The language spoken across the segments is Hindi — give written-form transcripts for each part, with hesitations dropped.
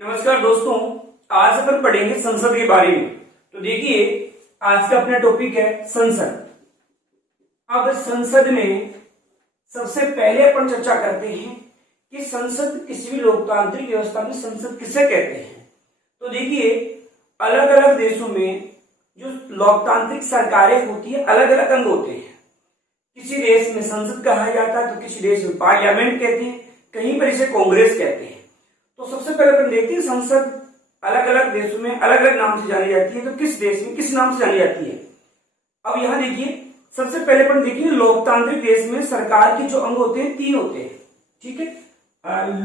नमस्कार दोस्तों, आज अपन पढ़ेंगे संसद के बारे में। तो देखिए, आज का अपना टॉपिक है संसद। अब संसद में सबसे पहले अपन चर्चा करते हैं कि संसद किसी भी लोकतांत्रिक व्यवस्था में संसद किसे कहते हैं। तो देखिए, अलग अलग देशों में जो लोकतांत्रिक सरकारें होती है अलग अलग अंग होते हैं। किसी देश में संसद कहा जाता है तो किसी देश में पार्लियामेंट कहते हैं, कहीं पर इसे कांग्रेस कहते हैं। तो सबसे पहले अपन देखते हैं संसद अलग अलग देशों में अलग अलग नाम से जानी जाती है, तो किस देश में किस नाम से जानी जाती है। अब यहाँ देखिए, सबसे पहले अपन देखिए लोकतांत्रिक देश में सरकार के जो अंग होते हैं तीन होते हैं। ठीक है,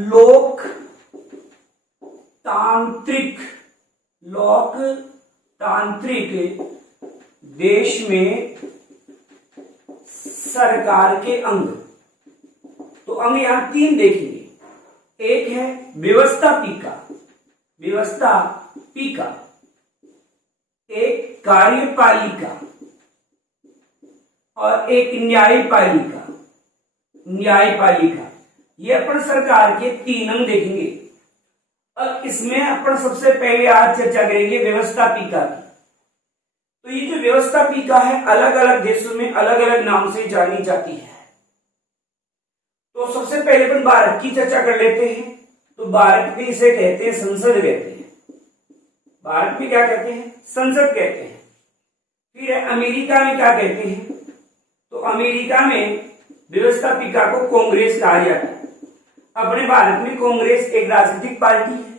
लोकतांत्रिक देश में सरकार के अंग, तो अंग यहां तीन देखेंगे। एक है व्यवस्थापिका, एक कार्यपालिका और एक न्यायपालिका। ये अपन सरकार के तीन अंग देखेंगे। अब इसमें अपन सबसे पहले आज चर्चा करेंगे व्यवस्थापिका की। तो ये जो व्यवस्थापिका है अलग अलग देशों में अलग अलग नाम से जानी जाती है। तो सबसे पहले अपन भारत की चर्चा कर लेते हैं। तो भारत में इसे कहते हैं संसद कहते हैं। भारत में क्या कहते हैं? संसद कहते हैं। फिर अमेरिका में क्या कहते हैं? तो अमेरिका में व्यवस्थापिका को कांग्रेस कहा जाता है। अपने भारत में कांग्रेस एक राजनीतिक पार्टी है,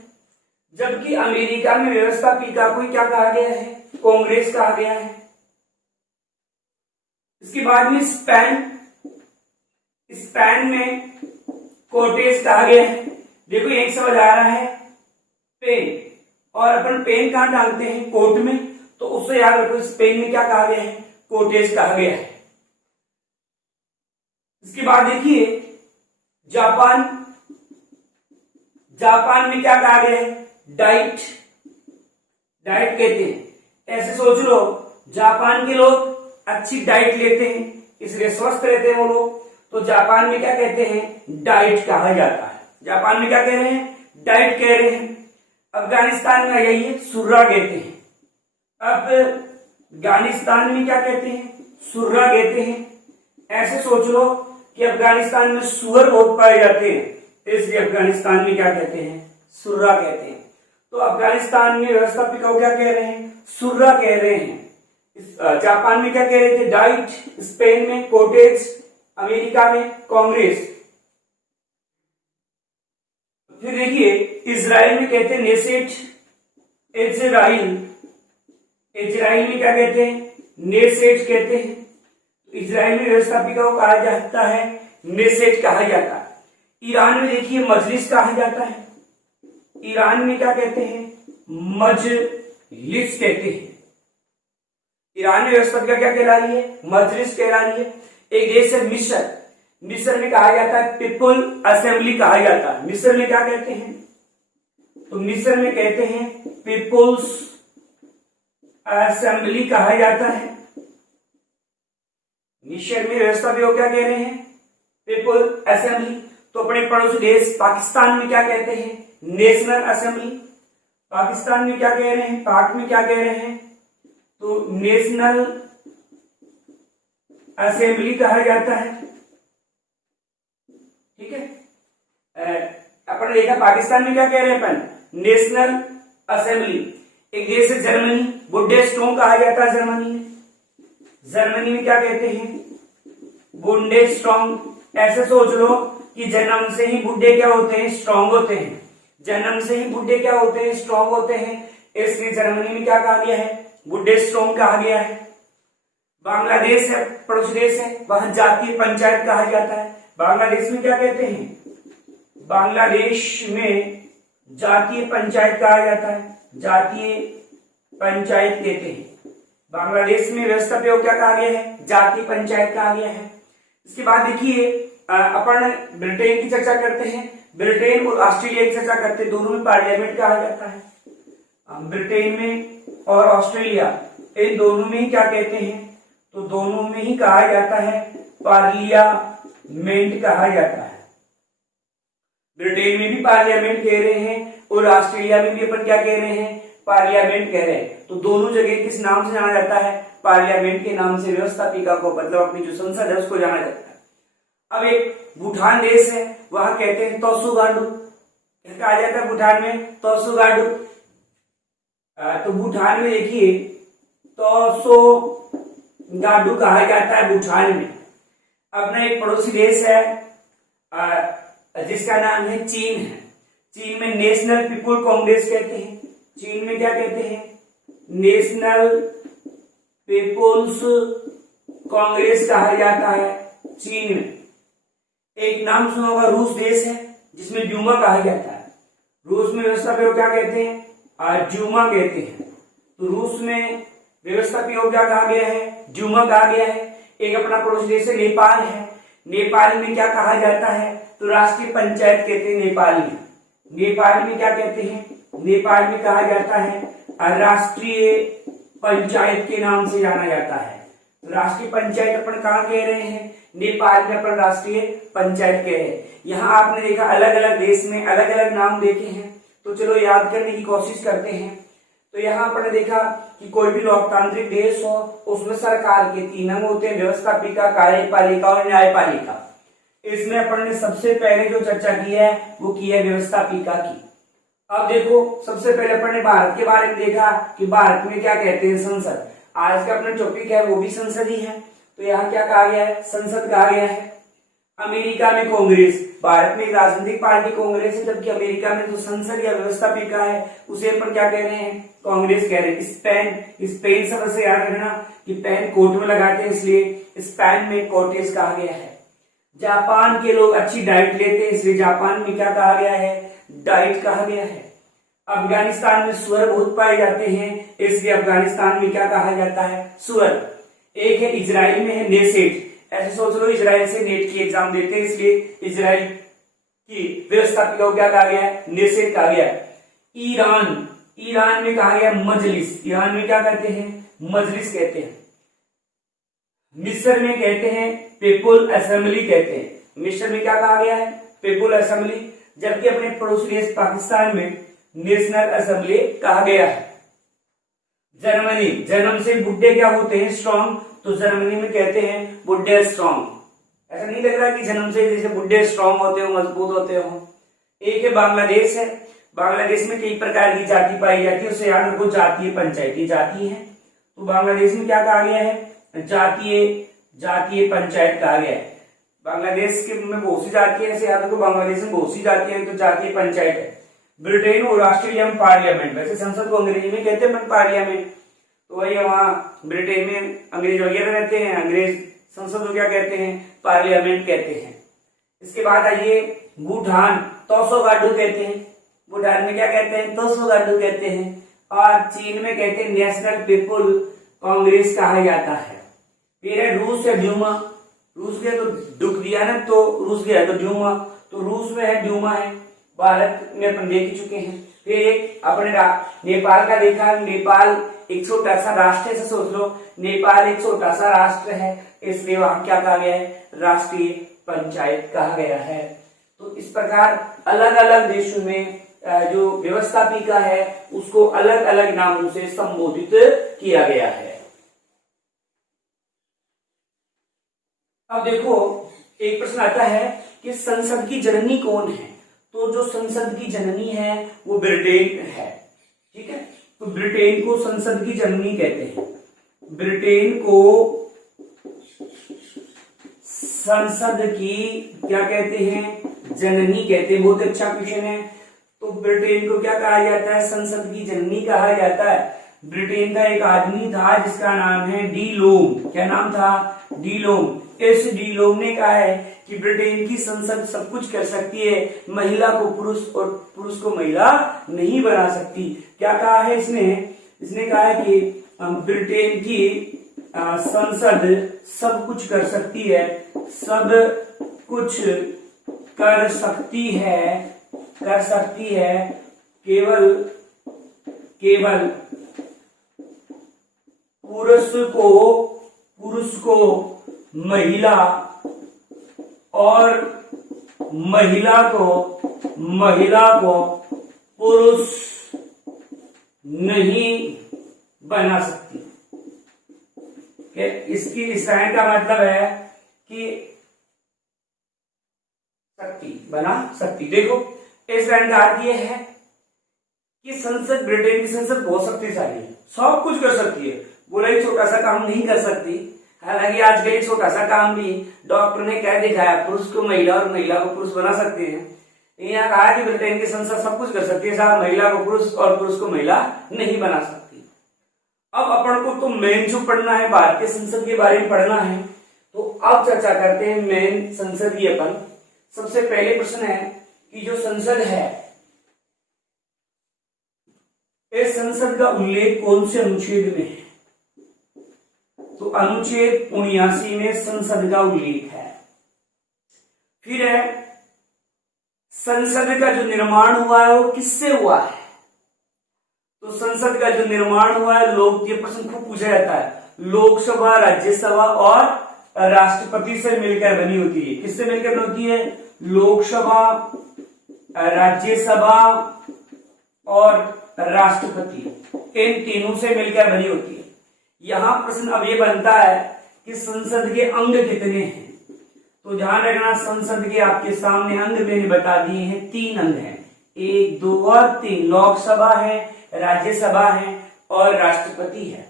जबकि अमेरिका में व्यवस्थापिका को क्या कहा गया है? कांग्रेस कहा गया है। इसके बाद में स्पेन में कोर्टेस कहा गया है। देखो यही समझ आ रहा है, पेन, और अपन पेन कहां डालते हैं? कोर्ट में। तो उससे याद रखो, स्पेन में क्या कहा गया है? कोर्टेस कहा गया है। इसके बाद देखिए जापान में क्या कहा गया है? डाइट कहते हैं। ऐसे सोच लो, जापान के लोग अच्छी डाइट लेते हैं इसलिए स्वस्थ रहते हैं वो लोग। तो जापान में क्या कहते हैं? डाइट कहा जाता है। जापान में क्या कह रहे हैं? डाइट कह रहे हैं। अफगानिस्तान में यही है, सुर्रा कहते हैं। अब अफगानिस्तान में क्या कहते हैं? सुर्रा कहते हैं। ऐसे सोच लो कि अफगानिस्तान में सुअर बहुत पाए जाते हैं, इसलिए अफगानिस्तान में क्या कहते हैं? सुर्रा कहते हैं। तो अफगानिस्तान में व्यवस्थापिका को क्या कह रहे हैं? सुर्रा कह रहे हैं। जापान में क्या कह रहे थे? डाइट। स्पेन में कोर्टेज, अमेरिका में कांग्रेस। फिर देखिए, इजराइल में कहते हैं नेसेट। इजराइल में क्या कहते हैं? नेसेट कहते हैं। इजराइल में व्यवस्थापिका को कहा जाता है नेसेट कहा जाता है। ईरान में देखिए मजलिस कहा जाता है। ईरान में क्या कहते हैं? मजलिस कहते हैं। ईरान में व्यवस्थापिका क्या कहला रही है? मजलिस कहला रही है। एक देश है मिस्र में कहा जाता है पीपल असेंबली कहा जाता है। मिस्र में क्या कहते हैं? तो मिस्र में कहते हैं पीपल्स असेंबली कहा जाता है। मिस्र में व्यवस्थापिका क्या कह रहे हैं? People assembly. तो अपने पड़ोसी देश पाकिस्तान में क्या कहते हैं? National assembly. पाकिस्तान में क्या कह रहे हैं? पाक में क्या कह रहे हैं? तो नेशनल असेंबली कहा जाता है। ठीक है, अपन देखा पाकिस्तान में क्या कह रहे हैं अपन? National assembly. एक देश है जर्मनी, बुंडेस्टैग कहा जाता है जर्मनी में। जर्मनी में क्या कहते हैं? बुंडेस्टैग। ऐसे सोच लो कि जन्म से ही बुड्ढे क्या होते हैं? स्ट्रांग होते हैं। जन्म से ही बुड्ढे क्या होते हैं? स्ट्रांग होते हैं। इसलिए जर्मनी में क्या कहा गया है? बुंडेस्टैग कहा गया है। बांग्लादेश है, पड़ोसी देश है, वहां जातीय पंचायत कहा जाता है। बांग्लादेश में क्या कहते हैं? बांग्लादेश में जातीय पंचायत कहा जाता है। जातीय पंचायत कहते हैं। बांग्लादेश में व्यवस्थापिका क्या कहा गया है? जातीय पंचायत कहा गया है। इसके बाद देखिए, अपन ब्रिटेन की चर्चा करते हैं। ब्रिटेन और ऑस्ट्रेलिया की चर्चा करते हैं। दोनों में पार्लियामेंट कहा जाता है। ब्रिटेन में और ऑस्ट्रेलिया, इन दोनों में ही क्या कहते हैं? तो दोनों में ही कहा जाता है पार्लियामेंट कहा जाता है। ब्रिटेन में भी पार्लियामेंट कह रहे हैं और ऑस्ट्रेलिया में भी अपन क्या कह रहे हैं, पार्लियामेंट कह रहे हैं। तो दोनों जगह किस नाम से जाना जाता है, पार्लियामेंट के नाम से व्यवस्थापिका को, मतलब अपनी जो संसद है उसको जाना जाता है। अब एक भूटान देश है, वहां कहते हैं तोसुगाडू, कहा जाता है भूटान में तोसुगाडू। तो भूटान में देखिए तोसुगाडू कहा जाता है भूटान में। अपना एक पड़ोसी देश है जिसका नाम है चीन है। चीन में नेशनल पीपुल कांग्रेस कहते हैं। चीन में क्या कहते हैं, नेशनल पीपुल्स कांग्रेस कहा जाता है चीन में। एक नाम सुना होगा, रूस देश है जिसमें ड्यूमा कहा जाता है। रूस में व्यवस्थापिका क्या कहते हैं, ड्यूमा कहते हैं। तो रूस में व्यवस्थापिका क्या कहा गया है, ड्यूमा कहा गया है। एक अपना पड़ोसी देश है नेपाल है। नेपाल में क्या कहा जाता है, तो राष्ट्रीय पंचायत कहते हैं नेपाल में। नेपाल में क्या कहते हैं, नेपाल में कहा जाता है राष्ट्रीय पंचायत के नाम से जाना जाता है। तो राष्ट्रीय पंचायत अपन कहाँ कह रहे हैं, नेपाल में अपन राष्ट्रीय पंचायत कह रहे हैं। यहाँ आपने देखा अलग अलग देश में अलग अलग नाम देखे हैं, तो चलो याद करने की कोशिश करते हैं। तो यहाँ पर देखा कि कोई भी लोकतांत्रिक देश हो उसमें सरकार के 3 अंग होते हैं, व्यवस्थापिका, कार्यपालिका और न्यायपालिका। इसमें अपन ने सबसे पहले जो चर्चा की है वो की है व्यवस्थापिका की। अब देखो सबसे पहले अपन ने भारत के बारे में देखा कि भारत में क्या कहते हैं, संसद। आज का अपना टॉपिक है वो भी संसद ही है। तो यहाँ क्या कहा गया है, संसद कहा गया है। अमेरिका में कांग्रेस, भारत में एक राजनीतिक पार्टी कांग्रेस है, जबकि अमेरिका में जो संसद या व्यवस्थापिका है उसे अपन क्या कह रहे हैं, कांग्रेस कह रहे हैं। स्पेन सबसे याद रखना कि पेन कोट में लगाते हैं, इसलिए स्पेन में कोर्टेस कहा गया है। जापान के लोग अच्छी डाइट लेते हैं, इसलिए जापान में क्या कहा गया है, डाइट कहा गया है। अफगानिस्तान में सुअर बहुत पाए जाते हैं, इसलिए अफगानिस्तान में क्या कहा जाता है, सुअर। एक है इजराइल में है नेसेट। ऐसे सोच लो इजराइल से नेट की एग्जाम देते हैं, इसलिए इजराइल की व्यवस्थापिका को क्या कहा गया है, नेसेट कहा गया। ईरान में कहा गया मजलिस। ईरान में क्या कहते हैं, मजलिस कहते हैं। मिस्र में कहते हैं पीपुल असेंबली कहते हैं। मिस्र में क्या कहा गया है, पीपुल असेंबली। जबकि अपने पड़ोसी देश पाकिस्तान में नेशनल असेंबली कहा गया है। जर्मनी, जन्म से बुढ़े क्या होते हैं, स्ट्रॉन्ग। तो जर्मनी में कहते हैं बुढ़े स्ट्रॉन्ग। ऐसा नहीं लग रहा कि जन्म से जैसे बुढ़े स्ट्रॉन्ग होते हो, मजबूत होते हो। एक है बांग्लादेश है। बांग्लादेश में कई प्रकार की जाति पाई जाती है, उसे याद रखो, जातीय पंचायती जाति है। तो बांग्लादेश में क्या कहा गया है, जातीय पंचायत कहा गया है। बांग्लादेश के में बहुत सी जाति है, ऐसे याद रखो, बांग्लादेश में बहुत सी जाति है, तो जातीय पंचायत है। ब्रिटेन और राष्ट्रीय पार्लियामेंट, वैसे संसद को अंग्रेजी में कहते हैं पार्लियामेंट। तो वही वहाँ ब्रिटेन में अंग्रेज वगैरह रहते हैं, अंग्रेज संसद को क्या कहते हैं, पार्लियामेंट कहते हैं। इसके बाद आइए भूटान, तोसुगाडू कहते हैं। भूटान में क्या कहते हैं, तोसुगाडू कहते हैं। और चीन में कहते हैं नेशनल पीपुल कांग्रेस कहा जाता है। फिर है रूस है ड्यूमा। रूस के तो दुख दिया ना, तो रूस गया तो ड्यूमा, तो रूस में है ड्यूमा है। भारत में अपन देख चुके हैं। फिर एक अपने नेपाल का देखा। नेपाल एक छोटा सा राष्ट्र है, सोच लो नेपाल एक छोटा सा राष्ट्र है, इसलिए वहां क्या कहा गया है, राष्ट्रीय पंचायत कहा गया है। तो इस प्रकार अलग अलग देशों में जो व्यवस्थापिका है उसको अलग अलग नामों से संबोधित किया गया है। अब देखो एक प्रश्न आता है कि संसद की जननी कौन है। तो जो संसद की जननी है वो ब्रिटेन है, ठीक है। तो ब्रिटेन को संसद की जननी कहते हैं। ब्रिटेन को संसद की क्या कहते हैं, जननी कहते हैं। बहुत अच्छा क्वेश्चन है। तो ब्रिटेन को क्या कहा जाता है, संसद की जननी कहा जाता है। ब्रिटेन का एक आदमी था जिसका नाम है डी लोंग। क्या नाम था, डी लोंग। इस डी लोंग ने कहा है कि ब्रिटेन की संसद सब कुछ कर सकती है, महिला को पुरुष और पुरुष को महिला नहीं बना सकती। क्या कहा है इसने कहा है कि ब्रिटेन की संसद सब कुछ कर सकती है, सब कुछ कर सकती है, केवल पुरुष को महिला और महिला को पुरुष नहीं बना सकती। इसकी इस लाइन का मतलब है कि शक्ति बना सकती। देखो इस लाइन का अर्थ यह है कि संसद, ब्रिटेन की संसद बहुत शक्तिशाली है, सब कुछ कर सकती है। बोला एक छोटा सा काम नहीं कर सकती। हालांकि आजकल एक छोटा सा काम भी डॉक्टर ने कह दिखाया, पुरुष को महिला और महिला को पुरुष बना सकते हैं। यहाँ कहा कि ब्रिटेन की संसद सब कुछ कर सकती है, साहब महिला को पुरुष और पुरुष को महिला नहीं बना सकती। अब अपन को तो मेन जो पढ़ना है, भारतीय संसद के बारे में पढ़ना है, तो अब चर्चा करते हैं मेन संसद की। अपन सबसे पहले प्रश्न है कि जो संसद है, इस संसद का उल्लेख कौन से अनुच्छेद में है? तो अनुच्छेद 79 में संसद का उल्लेख है। फिर है संसद का जो निर्माण हुआ है वो किससे हुआ है? तो संसद का जो निर्माण हुआ है, लोग, ये प्रश्न खूब पूछा जाता है, लोकसभा, राज्यसभा और राष्ट्रपति से मिलकर बनी होती है। किससे मिलकर बनी होती है? लोकसभा, राज्यसभा और राष्ट्रपति, इन तीनों से मिलकर बनी होती है। यहां प्रश्न अब ये बनता है कि संसद के अंग कितने हैं? तो ध्यान रखना, संसद के आपके सामने अंग मैंने बता दिए हैं, 3 अंग हैं, 1, 2 और 3। लोकसभा है, राज्यसभा है और राष्ट्रपति है।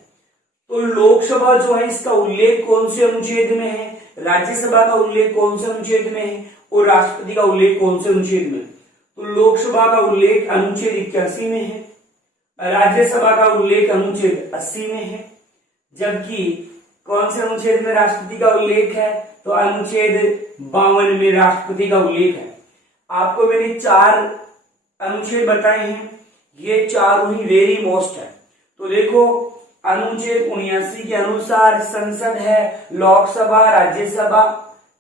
तो लोकसभा जो है, इसका उल्लेख कौन से अनुच्छेद में है? राज्यसभा का उल्लेख कौन से अनुच्छेद में है? और राष्ट्रपति का उल्लेख कौन से अनुच्छेद में? तो लोकसभा का उल्लेख अनुच्छेद 81 में है, राज्यसभा का उल्लेख अनुच्छेद 80 में है, जबकि कौन से अनुच्छेद में राष्ट्रपति का उल्लेख है? तो अनुच्छेद 52 में राष्ट्रपति का उल्लेख है। आपको मैंने 4 अनुच्छेद बताए हैं, ये चारों ही वेरी मोस्ट है। तो देखो, अनुच्छेद 79 के अनुसार संसद है लोकसभा, राज्यसभा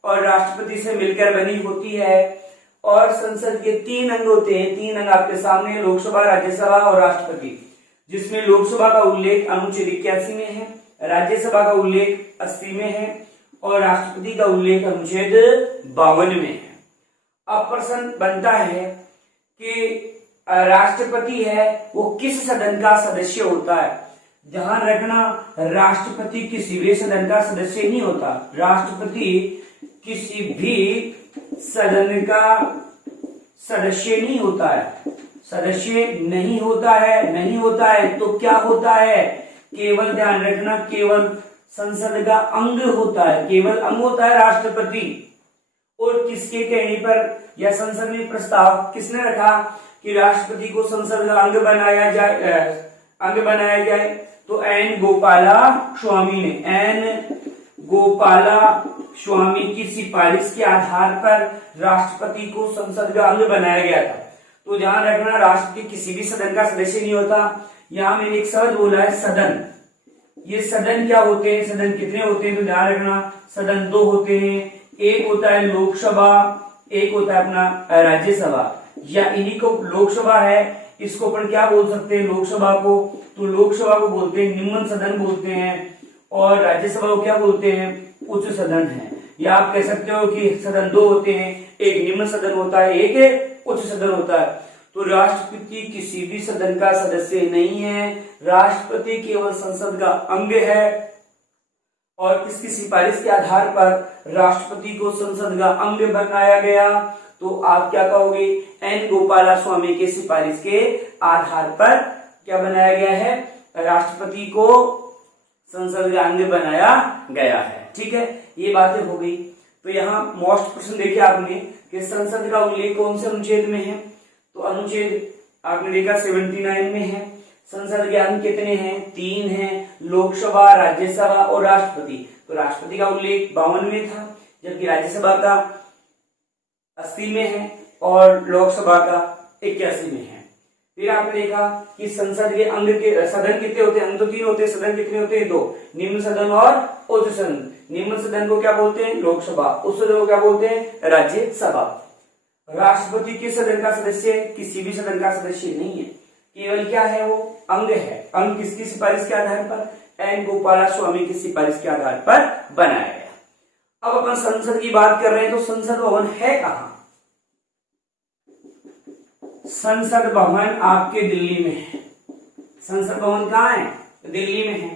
और राष्ट्रपति से मिलकर बनी होती है, और संसद के 3 अंग होते हैं। 3 अंग आपके सामने, लोकसभा, राज्यसभा और राष्ट्रपति, जिसमें लोकसभा का उल्लेख अनुच्छेद 81 में है, राज्यसभा का उल्लेख 80 में है और राष्ट्रपति का उल्लेख अनुच्छेद 52 में है। अब प्रश्न बनता है कि राष्ट्रपति है वो किस सदन का सदस्य होता है? ध्यान रखना, राष्ट्रपति किसी भी सदन का सदस्य नहीं होता। राष्ट्रपति किसी भी सदन का सदस्य नहीं होता है, सदस्य नहीं होता है। नहीं होता है तो क्या होता है? केवल ध्यान रखना, केवल संसद का अंग होता है, केवल अंग होता है राष्ट्रपति। और किसके कहने पर या संसद में प्रस्ताव किसने रखा कि राष्ट्रपति को संसद का अंग बनाया जाए? तो एन गोपाला स्वामी ने, एन गोपाला स्वामी की सिफारिश के आधार पर राष्ट्रपति को संसद का अंग बनाया गया था। तो ध्यान रखना, राष्ट्रपति किसी भी सदन का सदस्य नहीं होता। यहां मैंने एक शब्द बोला है सदन। ये सदन क्या होते हैं? सदन कितने होते हैं? तो ध्यान रखना, सदन 2 होते हैं, एक होता है लोकसभा, एक होता है अपना राज्यसभा। या इन्हीं को लोकसभा है, इसको अपन क्या बोल सकते हैं? लोकसभा को, तो लोकसभा को बोलते हैं निम्न सदन बोलते हैं, और राज्यसभा को क्या बोलते हैं? उच्च सदन है। या आप कह सकते हो कि सदन 2 होते हैं, एक निम्न सदन होता है, एक उच्च सदन होता है। तो राष्ट्रपति किसी भी सदन का सदस्य नहीं है, राष्ट्रपति केवल संसद का अंग है। और किसकी सिफारिश के आधार पर राष्ट्रपति को संसद का अंग बनाया गया? तो आप क्या कहोगे? एन गोपाला स्वामी के सिफारिश के आधार पर क्या बनाया गया है? राष्ट्रपति को संसद का अंग बनाया गया है। ठीक है, ये बातें हो गई। तो यहाँ मोस्ट क्वेश्चन देखिए आपने कि संसद का उल्लेख कौन से अनुच्छेद में है? तो अनुच्छेद आपने देखा 79 में है। संसद के अंग कितने हैं? 3 हैं, लोकसभा, राज्यसभा और राष्ट्रपति। तो राष्ट्रपति का उल्लेख 52 में था, जबकि राज्यसभा का 80 में है और लोकसभा का 81 में है। फिर आपने देखा कि संसद के अंग के सदन कितने होते हैं? अंग तो 3 होते हैं, सदन कितने होते हैं? 2, निम्न सदन और उच्च सदन। निम्न सदन को क्या बोलते हैं? लोकसभा। उच्च सदन को क्या बोलते हैं? राज्यसभा। राष्ट्रपति किस सदन का सदस्य है? किसी भी सदन का सदस्य नहीं है, केवल क्या है? वो अंग है। अंग किसकी सिफारिश के आधार पर? एन गोपाला स्वामी की सिफारिश के आधार पर बनाया गया। अब अपन संसद की बात कर रहे हैं, तो संसद भवन है कहां? संसद भवन आपके दिल्ली में है। संसद भवन कहाँ है? दिल्ली में है।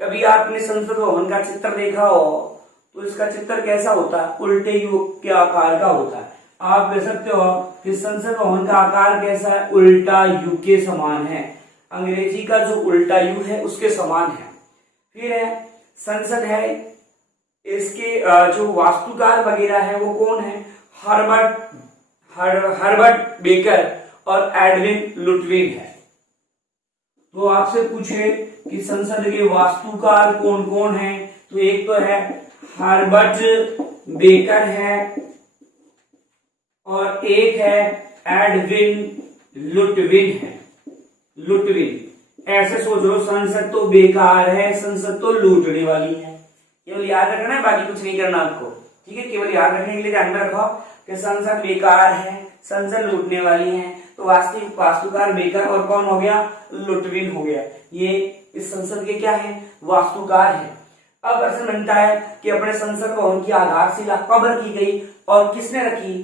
कभी आपने संसद भवन का चित्र देखा हो तो इसका चित्र कैसा होता है? उल्टे यू के आकार का होता है। आप कह सकते हो कि संसद भवन का आकार कैसा है? उल्टा यू के समान है। अंग्रेजी का जो उल्टा यू है उसके समान है। फिर है संसद है, इसके जो वास्तुकार वगैरह है वो कौन है? हर्बर्ट बेकर और एडविन लुटविग है। तो आपसे पूछे कि संसद के वास्तुकार कौन कौन है, तो एक तो है हर्बर्ट बेकर है और एक है एडविन लुटविग है। लुटविग, ऐसे सोच लो संसद तो बेकार है, संसद तो लूटने वाली है। केवल याद रखना है, बाकी कुछ नहीं करना आपको, ठीक है। केवल याद रखने के लिए ध्यान में रखो कि संसद बेकार है, संसद लूटने वाली है। तो वास्तुकार बेकर और कौन हो गया? लुटविग हो गया। ये इस संसद के क्या है? वास्तुकार है। अब प्रश्न बनता है कि अपने संसद भवन की आधारशिला कब रखी गई और किसने रखी?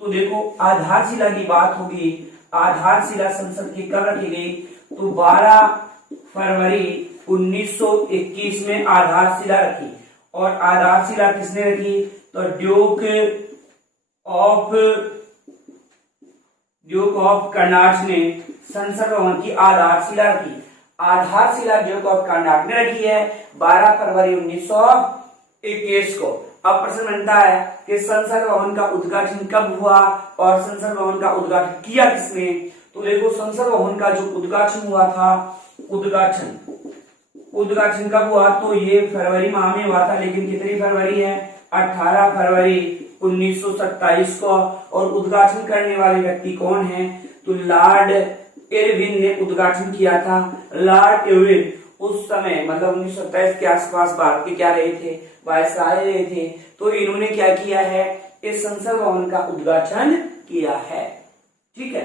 तो देखो आधारशिला की बात होगी। आधारशिला संसद की कब रखी गई? तो 12 फरवरी 1921 में आधारशिला रखी। और आधारशिला किसने रखी? तो ड्यूक ऑफ कर्नाट ने संसद भवन की आधारशिला रखी। आधारशिला ड्यूक ऑफ कर्नाट ने रखी है 12 फरवरी 1921 को। अब प्रश्न बनता है कि संसद भवन का उद्घाटन कब हुआ और संसद भवन का उद्घाटन किया किसने? तो देखो संसद भवन का जो उद्घाटन हुआ था, उद्घाटन कब हुआ? तो ये फरवरी माह में हुआ था, लेकिन कितनी फरवरी है? 18 फरवरी 1927 को। और उद्घाटन करने वाले व्यक्ति कौन है? तो लॉर्ड इरविन ने उद्घाटन किया था। लॉर्ड इरविन उस समय मतलब 1927 के आसपास भारत के क्या रहे थे? वायसराय रहे थे। तो इन्होंने क्या किया है? इस संसद भवन का उद्घाटन किया है, ठीक है।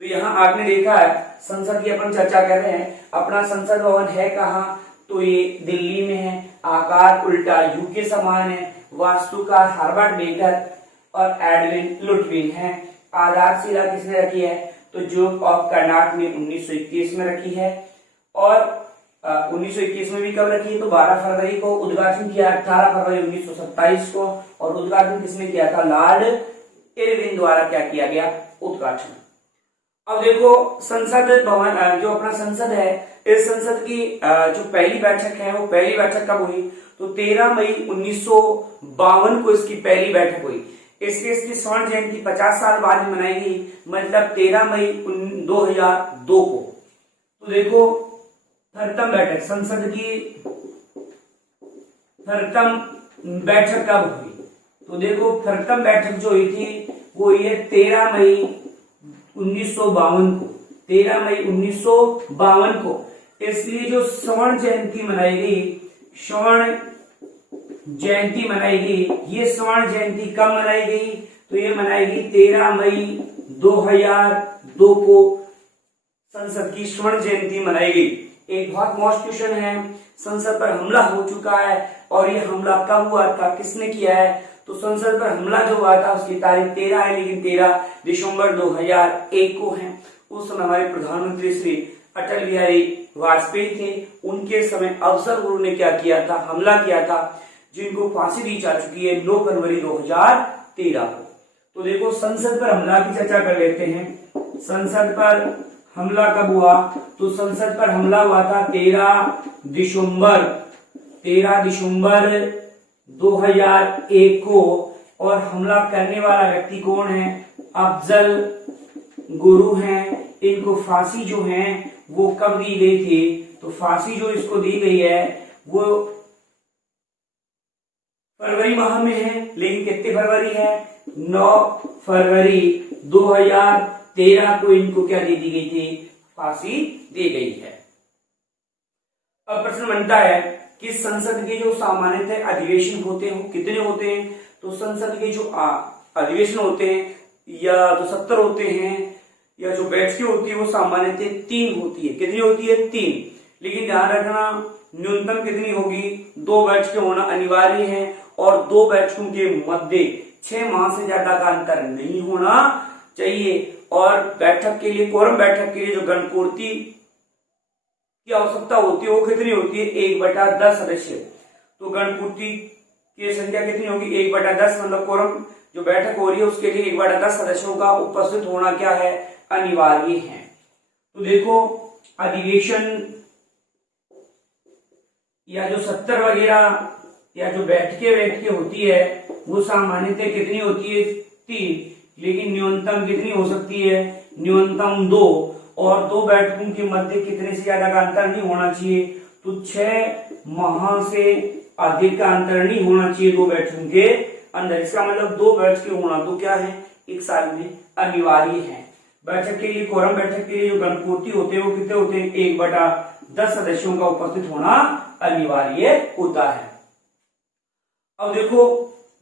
तो यहाँ आपने देखा है संसद की अपन चर्चा कर रहे हैं। अपना संसद भवन है कहाँ? तो ये दिल्ली में है। आकार उल्टा यू के समान है। वास्तुकार हर्बर्ट बेकर और एडविन लुटविग है। आधारशिला किसने रखी है? तो ड्यूक ऑफ कर्नाट ने 1921 में रखी है। और 1921 में भी कब रखी है? तो 12 फरवरी को। उद्घाटन किया 18 फरवरी 1927 को। और उद्घाटन किसने किया था? लॉर्ड इरविन द्वारा क्या किया गया? उद्घाटन। अब देखो संसद भवन जो अपना संसद है, इस संसद की जो पहली बैठक है वो पहली बैठक कब हुई? तो 13 मई 1952 को इसकी पहली बैठक हुई। इसकी स्वर्ण जयंती 50 साल बाद मनाई गई, मतलब 13 मई 2002 को। तो देखो 30वीं बैठक संसद की 30वीं बैठक कब हुई? तो देखो 30वीं बैठक जो हुई थी वो ये 13 मई 1952 को। 13 मई 1952 को। इसलिए जो स्वर्ण जयंती मनाई गई, स्वर्ण जयंती मनाई गई, ये स्वर्ण जयंती कब मनाई गई? तो ये मनाई गई 13 मई 2002 को संसद की स्वर्ण जयंती मनाई गई। एक बहुत मोस्ट क्वेश्चन है, संसद पर हमला हो चुका है और ये हमला कब हुआ था, किसने किया है? तो संसद पर हमला जो हुआ था उसकी तारीख 13 है, लेकिन 13 दिसंबर 2001 को है। उस समय हमारे प्रधानमंत्री श्री अटल बिहारी वाजपेयी थे। उनके समय अवसर उन्होंने क्या किया था? हमला किया था, जिनको फांसी दी जा चुकी है 9 फरवरी 2013 को। तो देखो संसद पर हमला की चर्चा कर लेते हैं। संसद पर हमला कब हुआ? तो संसद पर हमला हुआ था 13 दिसंबर 2001 को। और हमला करने वाला व्यक्ति कौन है? अफजल गुरु हैं। इनको फांसी जो है वो कब दी गई थी? तो फांसी जो इसको दी गई है वो फरवरी माह में है, लेकिन कितने फरवरी है? 9 फरवरी 2013 को इनको क्या दे दी गई थी? फांसी दी गई है। अब प्रश्न बनता है कि संसद के जो सामान्यतः अधिवेशन होते हैं वो कितने होते हैं? तो संसद के जो अधिवेशन होते हैं या जो सत्र होते हैं या जो बैठकें होती है वो सामान्यतः 3 होती है। कितनी होती है? 3। लेकिन ध्यान रखना न्यूनतम कितनी होगी? 2 बैठकें होना अनिवार्य है और 2 बैठकों के मध्य 6 माह से ज्यादा का अंतर नहीं होना चाहिए। और बैठक के लिए, कोरम बैठक के लिए जो गणपूर्ति की आवश्यकता होती है वो कितनी होती है? 1/10 सदस्य। तो गणपूर्ति की संख्या कितनी होगी? 1/10, मतलब कोरम जो बैठक हो रही है उसके लिए 1/10 सदस्यों का उपस्थित होना क्या है? अनिवार्य है। तो देखो अधिवेशन या जो सत्र वगैरह या जो बैठकें होती है वो सामान्यतः कितनी होती है? 3, लेकिन न्यूनतम कितनी हो सकती है? न्यूनतम 2, और 2 बैठकों के मध्य कितने से ज्यादा का अंतर नहीं होना चाहिए? तो 6 माह से अधिक का अंतर नहीं होना चाहिए 2 बैठकों के अंदर। इसका मतलब 2 बैठकें होना तो क्या है? 1 साल में अनिवार्य है। बैठक के लिए, कोरम बैठक के लिए जो गणपूर्ति होते हैं वो कितने होते हैं? 1/10 सदस्यों का उपस्थित होना अनिवार्य होता है। अब देखो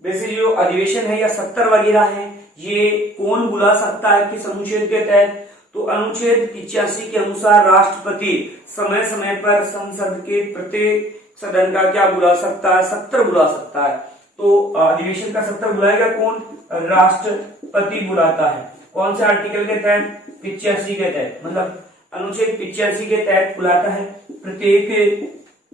वैसे जो अधिवेशन है या सत्र वगैरह है ये कौन बुला सकता है किस अनुच्छेद के तहत? तो अनुच्छेद 85 के अनुसार राष्ट्रपति समय समय पर संसद के प्रत्येक सदन का क्या बुला सकता है? सत्र बुला सकता है। तो अधिवेशन का सत्र बुलाएगा कौन? राष्ट्रपति बुलाता है। कौन से आर्टिकल के तहत? 85 के तहत, मतलब अनुच्छेद 85 के तहत बुलाता है। प्रत्येक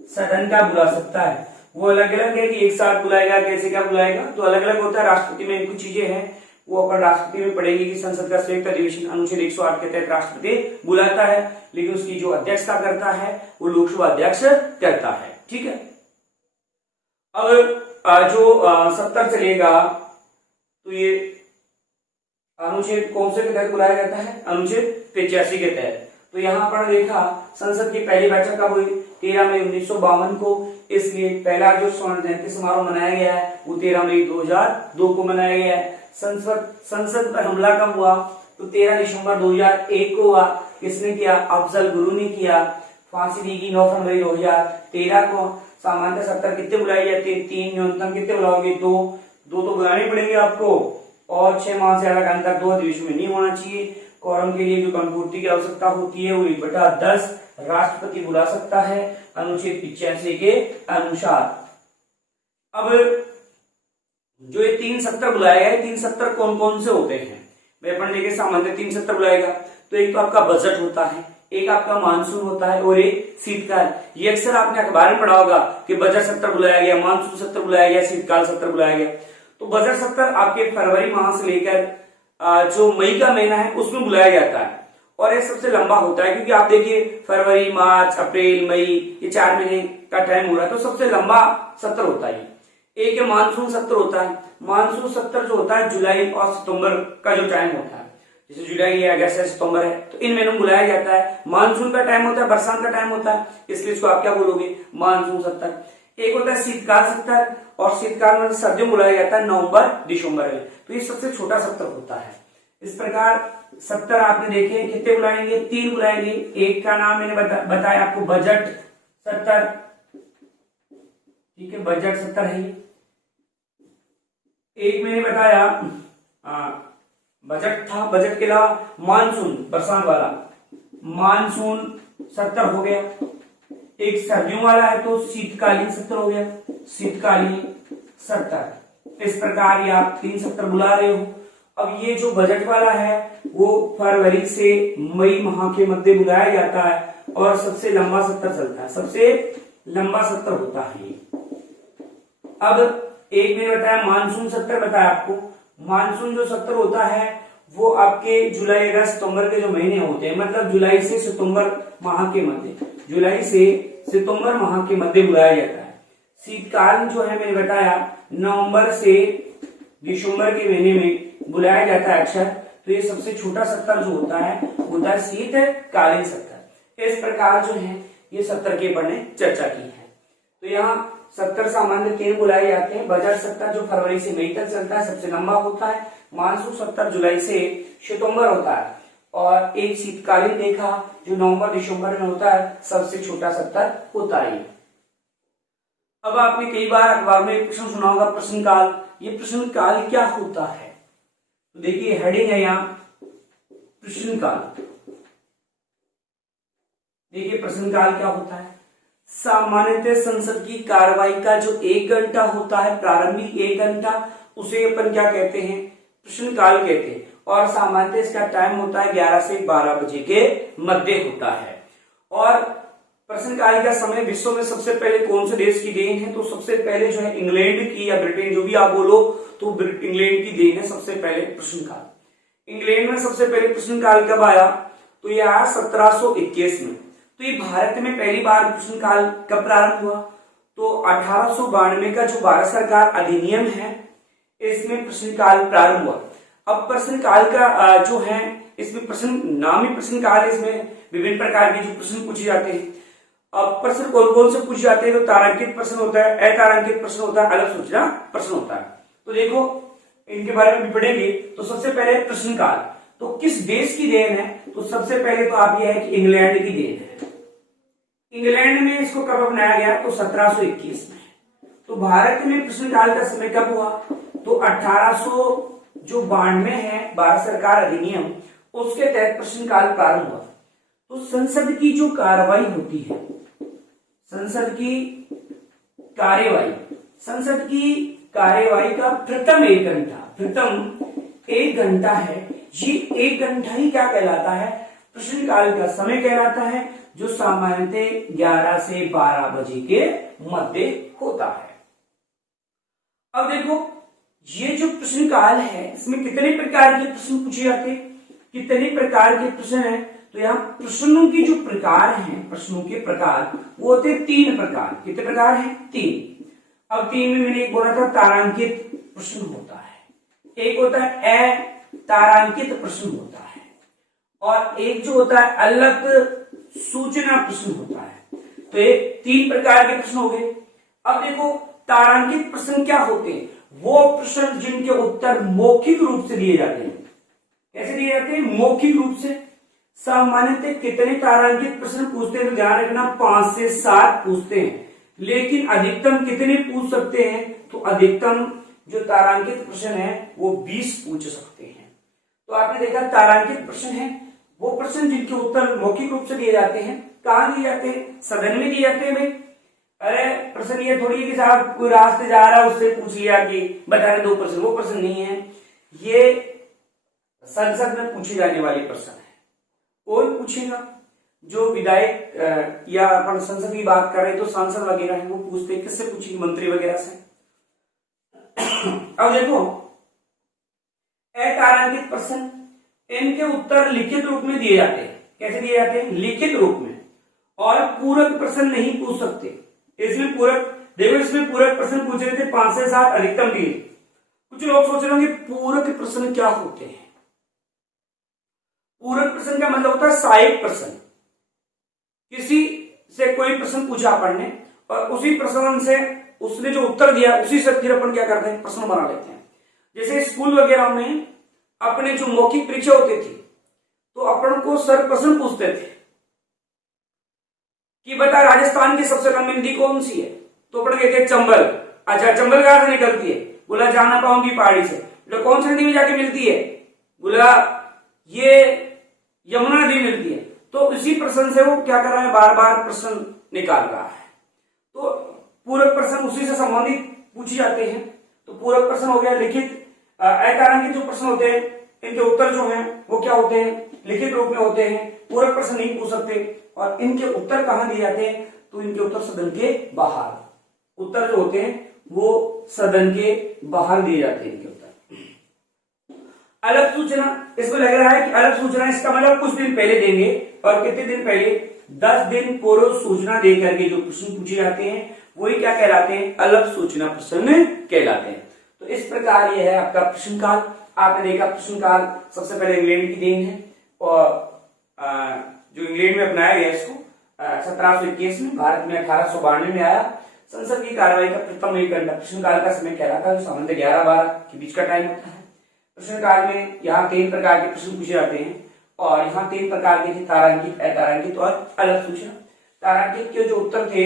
सदन का बुला सकता है। वो अलग अलग है कि एक साथ बुलाएगा, कैसे क्या बुलाएगा, तो अलग अलग होता है। राष्ट्रपति में कुछ चीजें हैं वो अपन राष्ट्रपति में पढ़ेगी कि संसद का संयुक्त अधिवेशन अनुच्छेद 108 के तहत राष्ट्रपति बुलाता है, लेकिन उसकी जो अध्यक्षता करता है वो लोकसभा अध्यक्ष करता है। ठीक है। अब जो सत्र चलेगा तो ये अनुच्छेद कौन से के तहत बुलाया जाता है? अनुच्छेद 85 के तहत। तो यहाँ पर देखा संसद की पहली बैठक कब हुई? 13 मई 1952 को। इसलिए पहला जो स्वर्ण जयंती समारोह मनाया गया है वो 13 मई 2002 को मनाया गया है। संसद पर हमला कब हुआ? तो 13 दिसंबर 2001 को हुआ। किसने किया? अफजल गुरु ने किया। फांसी दी गई 9 फरवरी 2013 को। सामान्य सत्र कितने बुलाई जाते हैं? 3। न्यूनतम कितने बुलाओगे? 2 तो बुलाने पड़ेंगे आपको, और 6 माह से ज्यादा का अंतर 2 अधिवेशन में नहीं होना चाहिए। कोरम के लिए जो गणपूर्ति की आवश्यकता होती है वो 1/10 राष्ट्रपति बुला सकता है अनुच्छेद 85 के अनुसार। अब जो ये 3 सत्र बुलाया गया, 3 सत्र कौन कौन से होते हैं? मैं अपन देखिए सामान्य 3 सत्र बुलाएगा तो एक तो आपका बजट होता है, एक आपका मानसून होता है और एक शीतकाल। ये अक्सर आपने अखबार में पढ़ा होगा कि बजट सत्र बुलाया गया, मानसून सत्र बुलाया गया, शीतकाल सत्र बुलाया गया। तो बजट सत्र आपके फरवरी माह से लेकर जो मई का महीना है उसमें बुलाया जाता है, और ये सबसे लंबा होता है क्योंकि आप देखिए फरवरी, मार्च, अप्रैल, मई, ये 4 महीने का टाइम हो रहा है, तो सबसे लंबा सत्र होता है। एक मानसून सत्र होता है। मानसून सत्र जो होता है जुलाई और सितंबर का जो टाइम होता है, जैसे जुलाई है, अगस्त है, सितंबर है, तो इन महीनों में बुलाया जाता है। मानसून का टाइम होता है, बरसात का टाइम होता है, इसलिए इसको आप क्या बोलोगे? मानसून सत्र। एक होता है शीतकाल सत्र, और शीतकाल में सर्दियों में बुलाया जाता है नवंबर दिसंबर में, तो ये सबसे छोटा सत्र होता है। इस प्रकार सत्र आपने देखे कितने बुलाएंगे? 3 बुलाएंगे। एक का नाम मैंने बताया आपको बजट सत्र, ठीक है, बजट सत्र है। एक मैंने बताया बजट था, बजट के अलावा मानसून, बरसात वाला मानसून सत्र हो गया। एक सर्दियों वाला है तो शीतकालीन सत्र हो गया, शीतकालीन सत्र। इस प्रकार ये आप 3 सत्र बुला रहे हो। अब ये जो बजट वाला है वो फरवरी से मई माह के मध्य बुलाया जाता है और सबसे लंबा सत्र चलता है, सबसे लंबा सत्र होता है ये। अब एक मैंने बताया मानसून सत्र, बताया आपको मानसून जो सत्र होता है वो आपके जुलाई, अगस्त, सितंबर के जो महीने होते हैं, मतलब जुलाई से सितंबर माह के मध्य, जुलाई से सितंबर माह के मध्य बुलाया जाता है। शीतकाल जो है मैंने बताया नवंबर से दिसंबर के महीने में बुलाया जाता है अक्सर। तो ये सबसे छोटा सत्र जो होता है शीतकालीन सत्र। इस प्रकार जो है ये सत्र के ऊपर ने चर्चा की है। तो यहाँ सत्र सामान्य 3 बुलाए जाते हैं। बजट सत्र जो फरवरी से मई तक चलता है, सबसे लंबा होता है। मानसून सत्र जुलाई से सितंबर होता है, और एक शीतकालीन देखा जो नवंबर दिसंबर में होता है, सबसे छोटा सत्र होता है। अब आपने कई बार अखबार में एक प्रश्न सुना होगा, प्रश्नकाल। ये प्रश्नकाल क्या होता है? तो देखिए हेडिंग है यहाँ प्रश्नकाल। देखिए प्रश्नकाल क्या होता है? सामान्यतः संसद की कार्रवाई का जो 1 घंटा होता है, प्रारंभिक 1 घंटा, उसे अपन क्या कहते हैं? प्रश्नकाल कहते हैं। और सामान्यतः इसका टाइम होता है 11 से 12 बजे के मध्य होता है। और प्रश्नकाल का समय विश्व में सबसे पहले कौन से देश की देन है? तो सबसे पहले जो है इंग्लैंड की या ब्रिटेन, जो भी आप बोलो, तो इंग्लैंड की देन है सबसे पहले प्रश्नकाल। इंग्लैंड में सबसे पहले प्रश्नकाल कब आया? तो यह आया 1721 में। तो ये भारत में पहली बार प्रश्नकाल कब प्रारंभ हुआ? तो 1892 का जो भारत सरकार अधिनियम है इसमें प्रश्नकाल प्रारंभ हुआ। अब प्रश्नकाल का जो है इसमें नाम ही प्रश्नकाल, इसमें विभिन्न प्रकार के जो प्रश्न पूछे जाते हैं। अब प्रश्न कौन कौन से पूछे जाते हैं? तो तारांकित प्रश्न होता है, अतारांकित प्रश्न होता है, अलग सूचना प्रश्न होता है। तो देखो इनके बारे में भी पढ़ेंगे। तो सबसे पहले प्रश्नकाल, तो किस देश की देन है? तो सबसे पहले तो आप यह है कि इंग्लैंड की देन है। इंग्लैंड में इसको कब अपनाया गया? तो 1721 में। तो भारत में प्रश्नकाल का समय कब हुआ? तो 1892 है भारत सरकार अधिनियम, उसके तहत प्रश्नकाल प्रारंभ हुआ। तो संसद की जो कार्रवाई होती है, संसद की कार्यवाही का प्रथम 1 घंटा है, ये 1 घंटा ही क्या कहलाता है? प्रश्नकाल का समय कहलाता है, जो सामान्यतः 11 से 12 बजे के मध्य होता है। अब देखो ये जो प्रश्नकाल है इसमें कितने प्रकार के प्रश्न पूछे जाते हैं, कितने प्रकार के प्रश्न हैं? तो यहाँ प्रश्नों की जो प्रकार हैं, प्रश्नों के प्रकार वो होते हैं 3 प्रकार। कितने प्रकार हैं? 3। अब 3 में मैंने एक बोला था तारांकित प्रश्न होता है, एक होता है अतारांकित प्रश्न होता है, और एक जो होता है अलग सूचना प्रश्न होता है। तो ये 3 प्रकार के प्रश्न हो गए। अब देखो तारांकित प्रश्न क्या होते हैं? वो प्रश्न जिनके उत्तर मौखिक रूप से दिए जाते हैं। कैसे दिए जाते हैं? मौखिक रूप से। सामान्यतः कितने तारांकित प्रश्न पूछते हैं? तो ध्यान रखना 5 से 7 पूछते हैं, लेकिन अधिकतम कितने पूछ सकते हैं? तो अधिकतम जो तारांकित प्रश्न है वो 20 पूछ सकते हैं। तो आपने देखा तारांकित प्रश्न है वो प्रश्न जिनके उत्तर मौखिक रूप से दिए जाते हैं। कहां दिए जाते हैं? सदन में दिए जाते हैं भाई। अरे प्रश्न ये थोड़ी है कि साहब कोई रास्ते जा रहा है उससे पूछ लिया कि बता रहे 2 प्रश्न, वो प्रश्न नहीं है। ये संसद में पूछे जाने वाले प्रश्न है। कौन पूछेगा? जो विधायक या अपन संसद की बात कर रहे हैं तो सांसद वगैरह है वो पूछते हैं। किससे पूछेंगे? मंत्री वगैरह से। अब देखो अतारांकित प्रश्न, इनके उत्तर लिखित रूप में दिए जाते हैं। कैसे दिए जाते हैं? लिखित रूप में। और पूरक प्रश्न नहीं पूछ सकते इसमें। पूरक देखो, इसमें पूरक प्रश्न पूछे थे 5 से 7 अधिकतम दिए। कुछ लोग सोच रहे होंगे पूरक प्रश्न क्या होते हैं? पूरक प्रश्न का मतलब होता है सहायक प्रश्न। किसी से कोई प्रश्न पूछा अपन ने और उसी प्रश्न से उसने जो उत्तर दिया उसी से फिर अपन क्या करते हैं? प्रश्न बना लेते हैं। जैसे स्कूल वगैरह में अपने जो मौखिक परीक्षा होती थी तो अपन को सर प्रश्न पूछते थे कि बता राजस्थान की सबसे लंबी नदी कौन सी है? तो अपन कहते हैं चंबल। अच्छा चंबल कहां से निकलती है? बोला जाना पाऊंगी पहाड़ी से। तो कौन सी नदी में जाके मिलती है? बोला ये यमुना नदी मिलती है। तो इसी प्रश्न से वो क्या कर रहा है? बार बार प्रश्न निकाल रहा है। तो पूरक प्रश्न उसी से संबंधित पूछे जाते हैं। तो पूरक प्रश्न हो गया लिखित। अतारांकित जो प्रश्न होते हैं इनके उत्तर जो हैं वो क्या होते हैं? लिखित रूप में होते हैं। पूरक प्रश्न नहीं पूछ सकते। और इनके उत्तर कहां दिए जाते हैं? तो इनके उत्तर सदन के बाहर। उत्तर जो होते हैं वो सदन के बाहर दिए जाते हैं इनके उत्तर। अलग सूचना, इसमें लग रहा है कि अलग सूचना इसका मतलब कुछ दिन पहले देंगे। और कितने दिन पहले? 10 दिन पूर्व सूचना देकर के जो प्रश्न पूछे जाते हैं वही क्या कहलाते हैं? अलग सूचना प्रश्न कहलाते हैं। तो इस प्रकार यह है आपका प्रश्नकाल। आपने देखा प्रश्नकाल सबसे पहले इंग्लैंड की देन है और जो इंग्लैंड में अपनाया गया इसको 1721 में, भारत में 1892 में आया। संसद की कार्रवाई का प्रथम 1 घंटा प्रश्नकाल का समय कहलाता है, जो सामान्यतः 11-12 के बीच का टाइम होता है। प्रश्नकाल में यहाँ 3 प्रकार के प्रश्न पूछे जाते हैं और यहाँ 3 प्रकार के थे, तारांकित, अतारांकित और अलग सूचना। तारांकित के जो उत्तर थे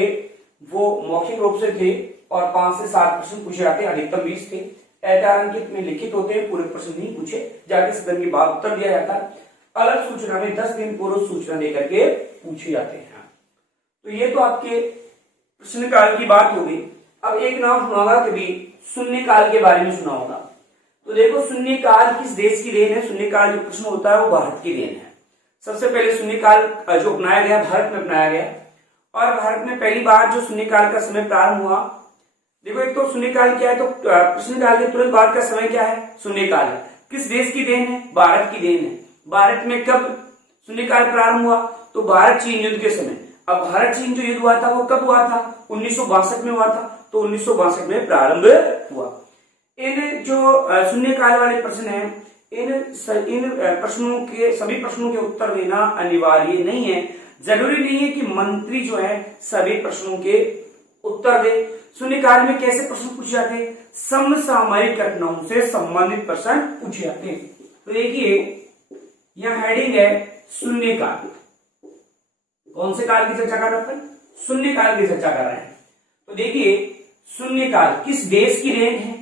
वो मौखिक रूप से थे और 5 से 7 प्रश्न पूछे जाते हैं, अधिकतम 20 थे। अतारांकित में लिखित होते हैं, पूरे प्रश्न नहीं पूछे जाके सदन के बाद उत्तर दिया जाता है। अलग सूचना में 10 दिन पूर्व सूचना देकर के पूछे जाते हैं। तो ये तो आपके प्रश्नकाल की बात होगी। अब एक नाम सुना होगा कभी शून्य काल के बारे में सुना होगा। तो देखो शून्यकाल किस देश की देन है? शून्यकाल जो प्रश्न होता है वो भारत की देन है। सबसे पहले शून्यकाल जो अपनाया गया भारत में अपनाया गया, और भारत में पहली बार जो शून्यकाल का समय प्रारंभ हुआ। देखो एक तो शून्यकाल क्या है, तो प्रश्नकाल के तुरंत बाद का समय क्या है? शून्यकाल है। किस देश की देन है? भारत की देन है। भारत में कब शून्यकाल प्रारंभ हुआ? तो भारत चीन युद्ध के समय। अब भारत चीन जो युद्ध हुआ था वो कब हुआ था? 1962 में हुआ था, तो 1962 में प्रारंभ हुआ। इन जो शून्यकाल वाले प्रश्न हैं, इन प्रश्नों के सभी प्रश्नों के उत्तर देना अनिवार्य नहीं है। जरूरी नहीं है कि मंत्री जो है सभी प्रश्नों के उत्तर दे। शून्यकाल में कैसे प्रश्न पूछे जाते हैं? समसामयिक घटनाओं से संबंधित प्रश्न पूछे जाते हैं। तो देखिए यह हेडिंग है शून्यकाल। कौन से काल की चर्चा कर रहे हैं? शून्यकाल की चर्चा कर रहे हैं। तो देखिए शून्यकाल किस देश की देन है?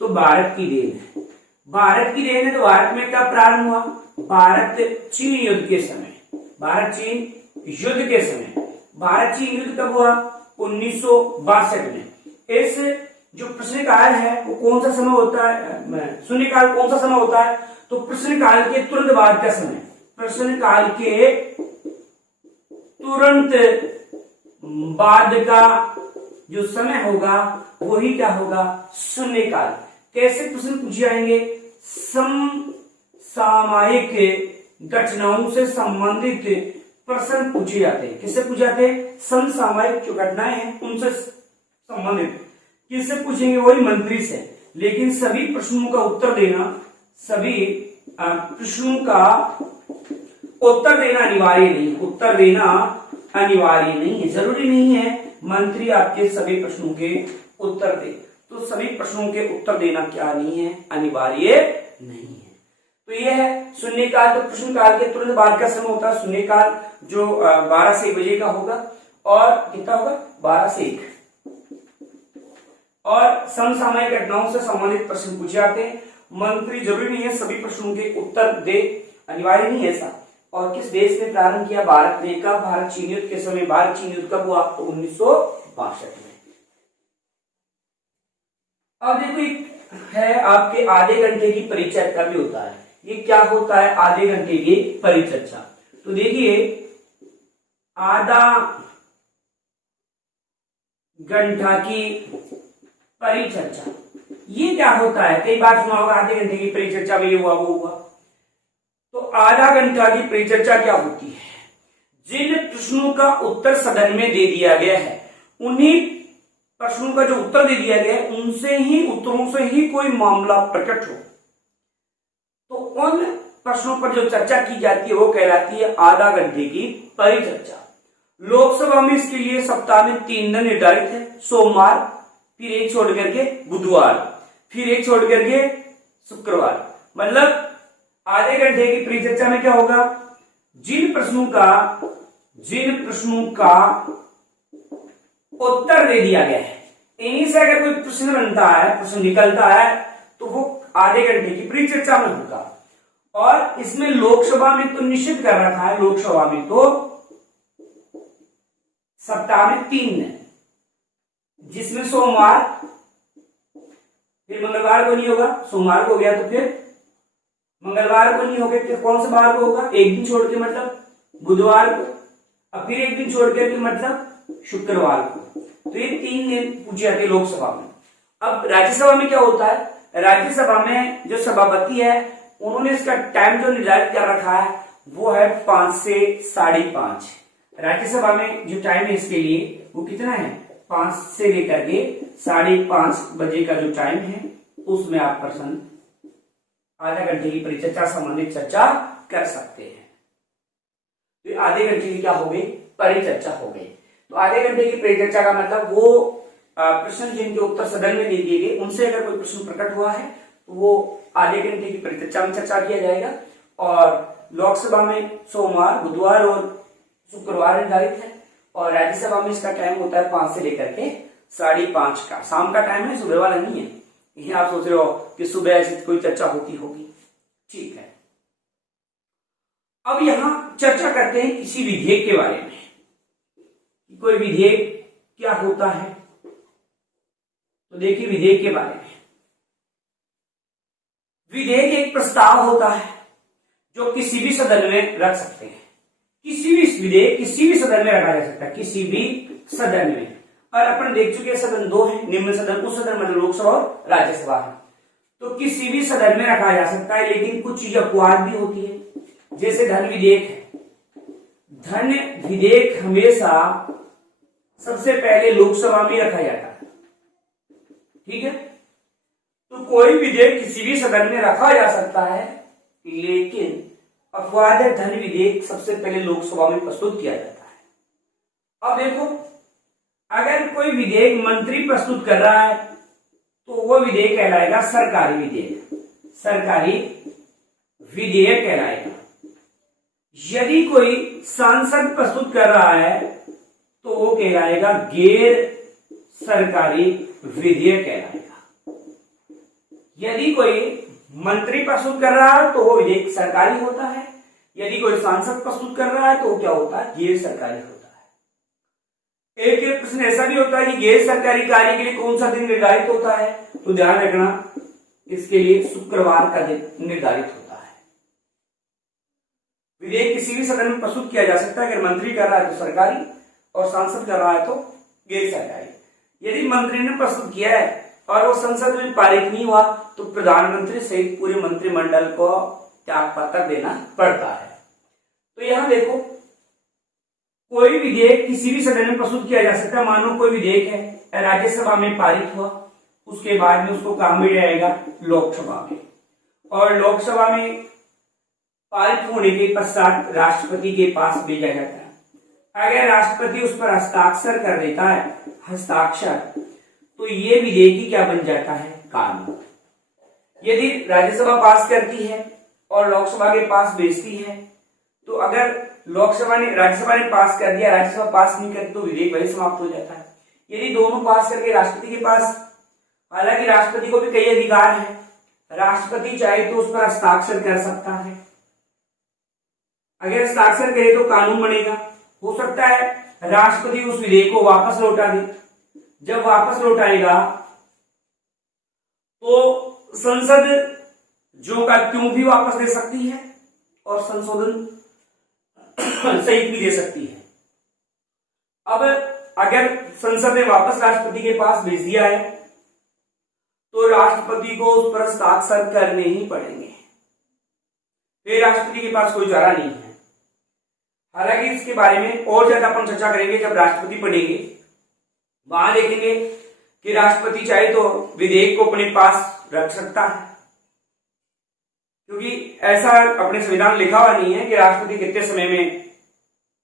तो भारत की देन है। भारत की देन है, तो भारत में कब प्रारंभ हुआ? भारत चीन युद्ध के समय। भारत चीन युद्ध के समय। भारत चीन युद्ध कब हुआ? 1962 में। इस जो प्रश्नकाल है वो कौन सा समय होता है? शून्यकाल कौन सा समय होता है? तो प्रश्नकाल के तुरंत बाद का समय। प्रश्नकाल के तुरंत बाद का जो समय होगा वही क्या होगा? शून्यकाल। कैसे प्रश्न पूछे जाएंगे? समसामयिक घटनाओं से संबंधित प्रश्न पूछे जाते हैं। किससे पूछे जाते हैं? समसामयिक जो घटनाएं हैं उनसे संबंधित। किससे पूछेंगे? वही मंत्री से। लेकिन सभी प्रश्नों का उत्तर देना, सभी प्रश्नों का उत्तर देना अनिवार्य नहीं। उत्तर देना अनिवार्य नहीं है, जरूरी नहीं है मंत्री आपके सभी प्रश्नों के उत्तर दे। तो सभी प्रश्नों के उत्तर देना क्या नहीं है? अनिवार्य नहीं है। तो यह है शून्यकाल। तो प्रश्नकाल के तुरंत बाद का समय होता है शून्यकाल, जो 12 से 1 बजे का होगा। और कितना होगा? 12 से 1। और समसामयिक घटनाओं से संबंधित प्रश्न पूछे जाते हैं। मंत्री जरूरी नहीं है सभी प्रश्नों के उत्तर दे, अनिवार्य नहीं है ऐसा। और किस देश ने प्रारंभ किया? भारत ने। कब? भारत चीन युद्ध के समय। भारत चीन युद्ध कब हुआ? तो 1962 में। अब देखो एक है आपके आधे घंटे की परिचर्चा भी होता है। ये क्या होता है? आधे घंटे की परिचर्चा। तो देखिए आधा घंटा की परिचर्चा ये क्या होता है? कई बार सुना होगा आधे घंटे की परिचर्चा में ये हुआ वो हुआ। तो आधा घंटा की परिचर्चा क्या होती है? जिन प्रश्नों का उत्तर सदन में दे दिया गया है, उन्हीं प्रश्नों का जो उत्तर दे दिया गया है उनसे ही, उत्तरों से ही कोई मामला प्रकट हो, तो उन प्रश्नों पर जो चर्चा की जाती है वो कहलाती है आधा घंटे की परिचर्चा। लोकसभा में इसके लिए सप्ताह में 3 दिन निर्धारित है। सोमवार, फिर एक छोड़ करके बुधवार, फिर एक छोड़ करके शुक्रवार। मतलब आधे घंटे की परिचर्चा में क्या होगा? जिन प्रश्नों का उत्तर दे दिया गया है, इन्हीं से अगर कोई प्रश्न बनता है, प्रश्न निकलता है, तो वो आधे घंटे की परिचर्चा में होगा। और इसमें लोकसभा में तो निश्चित कर रखा है, लोकसभा में तो सप्ताह में 3 दिन, जिसमें सोमवार, फिर मंगलवार को नहीं होगा। सोमवार को हो गया तो फिर मंगलवार को नहीं होगा, फिर कौन से बार को होगा? एक दिन छोड़ के, मतलब बुधवार को। अब फिर एक दिन छोड़ के मतलब शुक्रवार को। तो ये 3 दिन पूछे जाते हैं लोकसभा में। अब राज्यसभा में क्या होता है? राज्यसभा में जो सभापति है उन्होंने इसका टाइम जो निर्धारित कर रखा है वो है 5 से 5:30। राज्यसभा में जो टाइम है इसके लिए वो कितना है? 5 से लेकर के 5:30 बजे का जो टाइम है उसमें आप प्रश्न आधा घंटे की परिचर्चा संबंधित चर्चा कर सकते हैं। तो आधे घंटे की क्या हो गई? परिचर्चा हो गई। तो आधे घंटे की परिचर्चा का मतलब वो प्रश्न जिनके उत्तर सदन में दे दिए गए उनसे अगर कोई प्रश्न प्रकट हुआ है तो वो आधे घंटे की परिचर्चा में चर्चा किया जाएगा। और लोकसभा में सोमवार, बुधवार और शुक्रवार निर्धारित है। और राज्यसभा में इसका टाइम होता है 5 से लेकर के 5:30 का। शाम का टाइम है, सुबह वाला नहीं है। यही आप सोच रहे हो कि सुबह ऐसी कोई चर्चा होती होगी, ठीक है। अब यहां चर्चा करते हैं किसी विधेयक के बारे में। कोई विधेयक क्या होता है? तो देखिए विधेयक के बारे में। विधेयक एक प्रस्ताव होता है जो किसी भी सदन में रख सकते हैं। किसी भी विधेयक किसी भी सदन में रखा जा सकता है, किसी भी सदन में। और अपन देख चुके हैं सदन दो है, निम्न सदन, उच्च सदन मतलब लोकसभा और राज्यसभा है। तो किसी भी सदन में रखा जा सकता है, लेकिन कुछ चीजें अपवाद भी होती है। जैसे धन विधेयक है, धन विधेयक हमेशा सबसे पहले लोकसभा में रखा जाता है, ठीक है। तो कोई विधेयक किसी भी सदन में रखा जा सकता है, लेकिन अपवाद है, धन विधेयक सबसे पहले लोकसभा में प्रस्तुत किया जाता है। अब देखो, अगर कोई विधेयक मंत्री प्रस्तुत कर रहा है तो वो विधेयक कहलाएगा सरकारी विधेयक, सरकारी विधेयक कहलाएगा। यदि कोई सांसद प्रस्तुत कर रहा है तो वो कहलाएगा गैर सरकारी विधेयक कहलाएगा। यदि कोई मंत्री प्रस्तुत कर रहा है तो वो विधेयक सरकारी होता है, यदि कोई सांसद प्रस्तुत कर रहा है तो वो क्या होता है, गैर सरकारी होता है। एक प्रश्न ऐसा भी होता है कि गैर सरकारी कार्य के लिए कौन सा दिन निर्धारित होता है, तो ध्यान रखना इसके लिए शुक्रवार का दिन निर्धारित होता है। विधेयक किसी भी सदन में प्रस्तुत किया जा सकता है, अगर मंत्री कर रहा है तो सरकारी और सांसद कर रहा है तो गैर सरकारी। यदि मंत्री ने प्रस्तुत किया है और वो संसद में पारित नहीं हुआ तो प्रधानमंत्री सहित पूरे मंत्रिमंडल को त्याग पत्र देना पड़ता है। तो यहां देखो, कोई विधेयक किसी भी सदन में प्रस्तुत किया जा सकता है। मानो कोई विधेयक है, राज्यसभा में पारित हुआ, उसके बाद में उसको कहां भेजा जाएगा, लोकसभा में, और लोकसभा में पारित होने के पश्चात राष्ट्रपति के पास भेजा जाता है। अगर राष्ट्रपति उस पर हस्ताक्षर कर देता है, हस्ताक्षर, तो ये विधेयक ही क्या बन जाता है, कानून। यदि राज्यसभा पास करती है और लोकसभा के पास भेजती है, तो अगर राज्यसभा ने पास कर दिया, राज्यसभा पास नहीं करती तो विधेयक वही समाप्त हो जाता है। यदि दोनों पास करके राष्ट्रपति के पास, हालांकि राष्ट्रपति को भी कई अधिकार है, राष्ट्रपति चाहे तो उस पर हस्ताक्षर कर सकता है। अगर हस्ताक्षर करे तो कानून बनेगा। हो सकता है राष्ट्रपति उस विधेयक को वापस लौटा दे। जब वापस लौटाएगा तो संसद जो का त्यों भी वापस दे सकती है और संशोधन सहित भी दे सकती है। अब अगर संसद ने वापस राष्ट्रपति के पास भेज दिया है तो राष्ट्रपति को उस पर हस्ताक्षर करने ही पड़ेंगे, फिर राष्ट्रपति के पास कोई चारा नहीं है। हालांकि इसके बारे में और ज्यादा अपन चर्चा करेंगे जब राष्ट्रपति पढ़ेंगे, वहां देखेंगे कि राष्ट्रपति चाहे तो विधेयक को अपने पास रख सकता है, क्योंकि ऐसा अपने संविधान में लिखा हुआ नहीं है कि राष्ट्रपति कितने समय में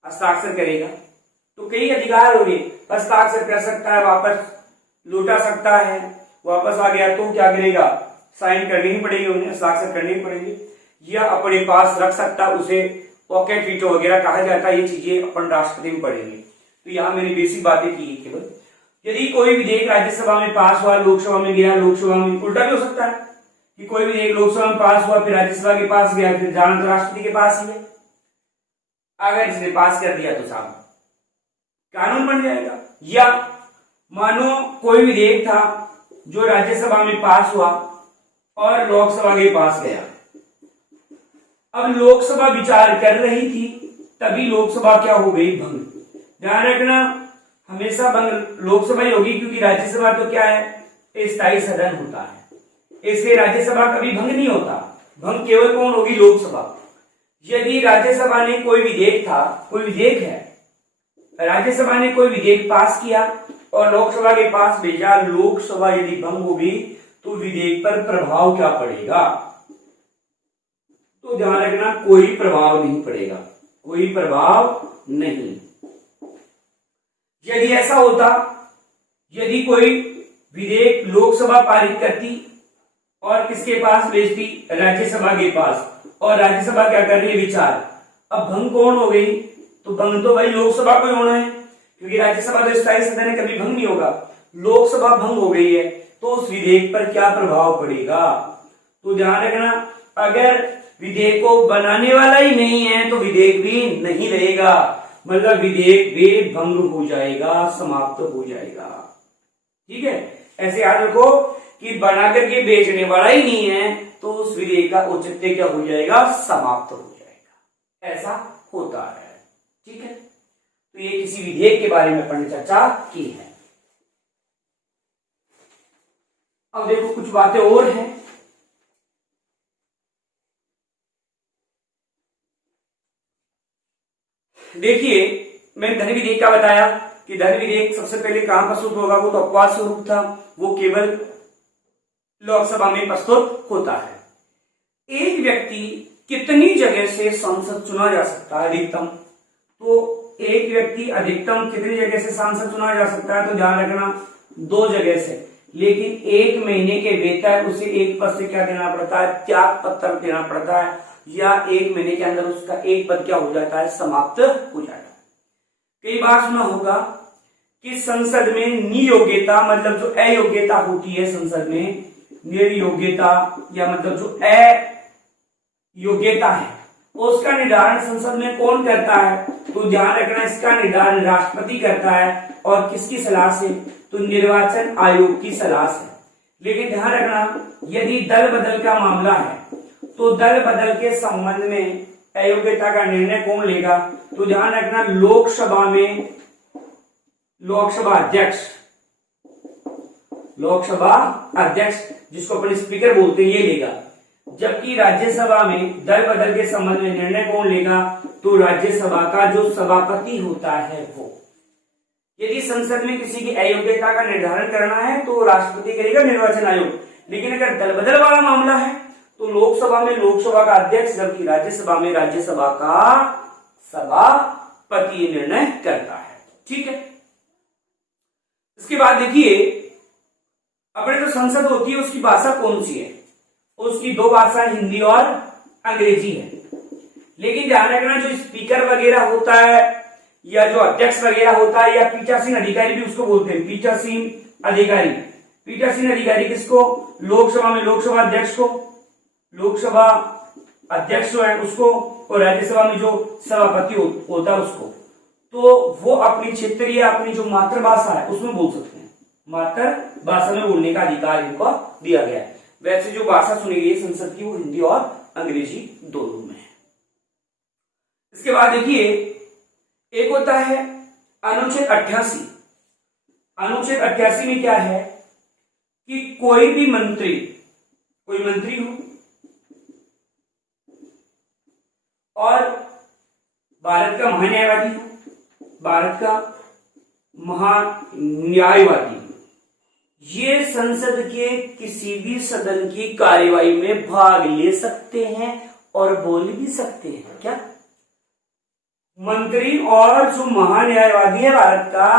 हस्ताक्षर करेगा। तो कई अधिकार होंगे, हस्ताक्षर कर सकता है, वापस लौटा सकता है, वापस आ गया तो क्या करेगा, साइन करने ही पड़ेंगे, उन्हें हस्ताक्षर करने ही पड़ेंगे, या अपने पास रख सकता, उसे पॉकेट वीटो वगैरह कहा जाता है। ये चीजें अपन राष्ट्रपति में पढ़ेंगे। तो यहाँ मैंने बेसिक बातें की केवल। यदि कोई विधेयक राज्यसभा में पास हुआ, लोकसभा में गया, लोकसभा में उल्टा भी हो सकता है कि कोई विधेयक लोकसभा में पास हुआ फिर राज्यसभा के पास गया, फिर जाना तो राष्ट्रपति के पास ही है। अगर इसने पास कर दिया तो साहब कानून बन जाएगा। या मानो कोई विधेयक था जो राज्यसभा में पास हुआ और लोकसभा के पास गया, अब लोकसभा विचार कर रही थी, तभी लोकसभा क्या हो गई, भंग। ध्यान रखना, हमेशा भंग लोकसभा ही होगी, क्योंकि राज्यसभा तो क्या है, स्थायी सदन होता है, इसलिए राज्यसभा कभी भंग नहीं होता। भंग केवल कौन होगी, लोकसभा। यदि राज्यसभा ने कोई विधेयक था, कोई विधेयक है, राज्यसभा ने कोई विधेयक पास किया और लोकसभा के पास भेजा, लोकसभा यदि भंग होगी तो विधेयक पर प्रभाव क्या पड़ेगा, तो ध्यान रखना कोई प्रभाव नहीं पड़ेगा, कोई प्रभाव नहीं। यदि ऐसा होता, यदि कोई विधेयक लोकसभा पारित करती और किसके पास भेजती, राज्यसभा के पास, और राज्यसभा क्या कर रही है, विचार, अब भंग कौन हो गई, तो भंग तो भाई लोकसभा को होना है, क्योंकि राज्यसभा तो स्थायी सदन है, कभी भंग नहीं होगा। लोकसभा भंग हो गई है तो उस विधेयक पर क्या प्रभाव पड़ेगा, तो ध्यान रखना, अगर विधेयक को बनाने वाला ही नहीं है तो विधेयक भी नहीं रहेगा, मतलब विधेयक भी भंग हो जाएगा, समाप्त हो जाएगा। ठीक है, ऐसे याद रखो कि बना करके बेचने वाला ही नहीं है तो उस विधेयक का औचित्य क्या हो जाएगा, समाप्त हो जाएगा। ऐसा होता है। ठीक है, तो ये किसी विधेयक के बारे में अपन ने चर्चा की है। अब देखो कुछ बातें और हैं। देखिए, मैंने धन विधेयक क्या बताया कि धन विधेयक सबसे पहले कहां प्रस्तुत होगा, वो तो अपवाद स्वरूप था, वो केवल लोकसभा में प्रस्तुत होता है। एक व्यक्ति कितनी जगह से सांसद चुना जा सकता है अधिकतम, तो एक व्यक्ति अधिकतम कितनी जगह से सांसद चुना जा सकता है, तो ध्यान रखना 2 जगह से, लेकिन 1 महीने के भीतर उसे एक पद से क्या देना पड़ता है, त्याग पत्र देना पड़ता है, या 1 महीने के अंदर उसका एक पद क्या हो जाता है, समाप्त हो जाता है। कई बार सुना होगा कि संसद में नियोग्यता मतलब जो अयोग्यता होती है, संसद में निर्योग्यता या मतलब जो अयोग्यता है उसका निर्धारण संसद में कौन करता है, तो ध्यान रखना इसका निर्धारण राष्ट्रपति करता है। और किसकी सलाह से, तो निर्वाचन आयोग की सलाह से। लेकिन ध्यान रखना यदि दल बदल का मामला है तो दल बदल के संबंध में अयोग्यता का निर्णय कौन लेगा, तो ध्यान रखना लोकसभा में लोकसभा अध्यक्ष जिसको अपन स्पीकर बोलते हैं ये लेगा, जबकि राज्यसभा में दल बदल के संबंध में निर्णय कौन लेगा, तो राज्यसभा का जो सभापति होता है वो। यदि संसद में किसी की अयोग्यता का निर्धारण करना है तो राष्ट्रपति करेगा, निर्वाचन आयोग। लेकिन अगर दल बदल वाला मामला है तो लोकसभा में लोकसभा का अध्यक्ष, जबकि राज्यसभा में राज्यसभा का सभापति निर्णय करता है। ठीक है, इसके बाद देखिए अपने जो संसद होती है उसकी भाषा कौन सी है, उसकी 2 भाषा हिंदी और अंग्रेजी है। लेकिन ध्यान रखना जो स्पीकर वगैरह होता है या जो अध्यक्ष वगैरह होता है या पीठासीन अधिकारी भी उसको बोलते हैं, पीठासीन अधिकारी किसको, लोकसभा में लोकसभा अध्यक्ष को, लोकसभा अध्यक्ष जो है उसको, और राज्यसभा में जो सभापति होता है उसको। तो वो अपनी क्षेत्रीय अपनी जो मातृभाषा है उसमें बोल सकते हैं, मातृभाषा में बोलने का अधिकार इनको दिया गया है। वैसे जो भाषा सुनी गई है संसद की वो हिंदी और अंग्रेजी दोनों में है। इसके बाद देखिए एक होता है अनुच्छेद 88। अनुच्छेद 88 में क्या है कि कोई मंत्री हो और भारत का महान्यायवादी ये संसद के किसी भी सदन की कार्यवाही में भाग ले सकते हैं और बोल भी सकते हैं। क्या मंत्री और जो महान्यायवादी है भारत का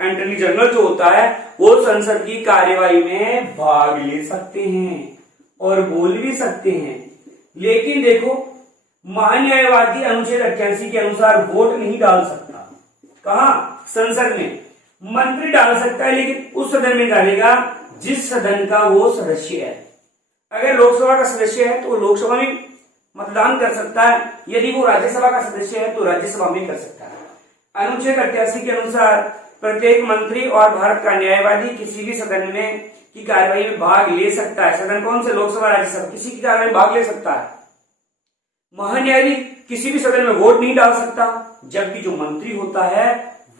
एंटर्नी जनरल जो होता है वो संसद की कार्यवाही में भाग ले सकते हैं और बोल भी सकते हैं। लेकिन देखो महान्यायवादी अनुच्छेद 88 के अनुसार वोट नहीं डाल सकता। कहा, संसद में मंत्री डाल सकता है लेकिन उस सदन में डालेगा जिस सदन का वो सदस्य है। अगर लोकसभा का सदस्य है तो लोकसभा में मतदान कर सकता है, यदि वो राज्यसभा का सदस्य है तो राज्यसभा में कर सकता है। अनुच्छेद 88 के अनुसार प्रत्येक मंत्री और भारत का न्यायवादी किसी भी सदन में की कार्यवाही में भाग ले सकता है। सदन कौन से, लोकसभा राज्यसभा, किसी की कार्यवाही में भाग ले सकता है। महान्यायवादी किसी भी सदन में वोट नहीं डाल सकता, जबकि जो मंत्री होता है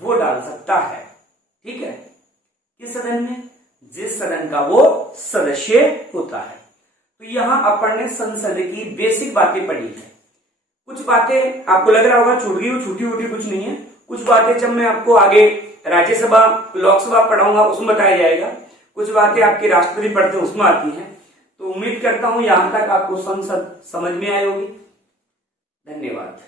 वो डाल सकता है। ठीक है, किस सदन में, जिस सदन का वो सदस्य होता है। तो यहां अपन ने संसद की बेसिक बातें पढ़ी है। कुछ बातें आपको लग रहा होगा छूट गई, वो छूटी वूटी कुछ नहीं है। कुछ बातें जब मैं आपको आगे राज्यसभा लोकसभा पढ़ाऊंगा उसमें बताया जाएगा। कुछ बातें आपके राष्ट्रपति पढ़ते हैं उसमें आती हैं। तो उम्मीद करता हूं यहां तक आपको संसद समझ में आई होगी। धन्यवाद।